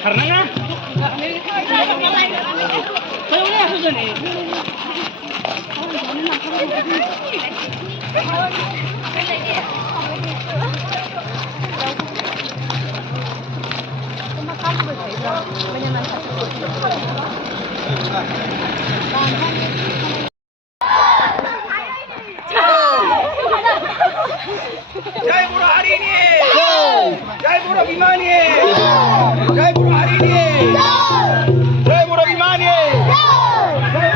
Karena Jai Buruh hari ini. Jai Buruh Bimani. Jai Buruh hari ini. Jai Buruh Bimani. Jai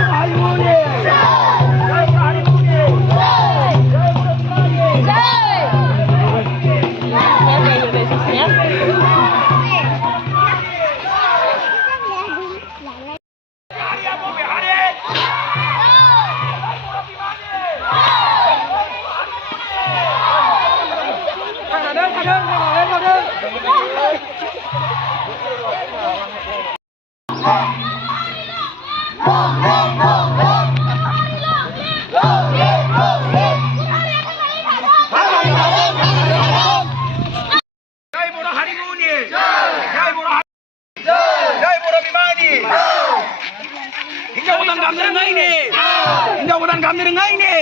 Buruh hari ini. Jai Buruh hari ini. Jai Buruh Bimani. Injauan kami dengan ini.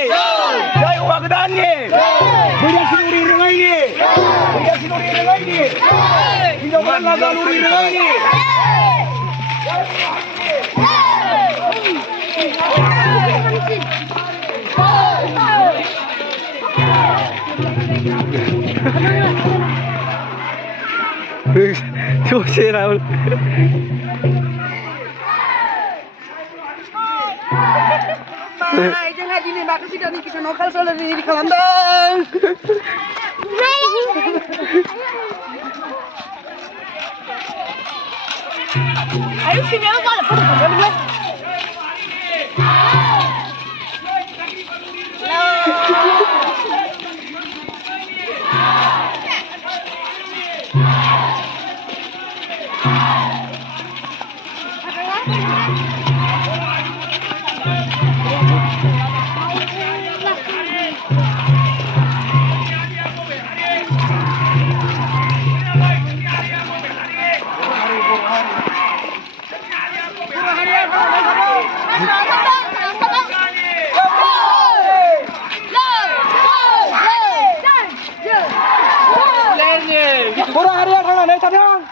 Jai uang kedaannya. Beliau sinuri dengan ini. Beliau sinuri dengan ini. Injauan laga nuri dengan ini. Tuh si Raul. Jangan gini, bagus sih dari kita nokal soalnya di Kalandang. Ayo sini aku ada foto gue. Boro Arya thằng này thật không?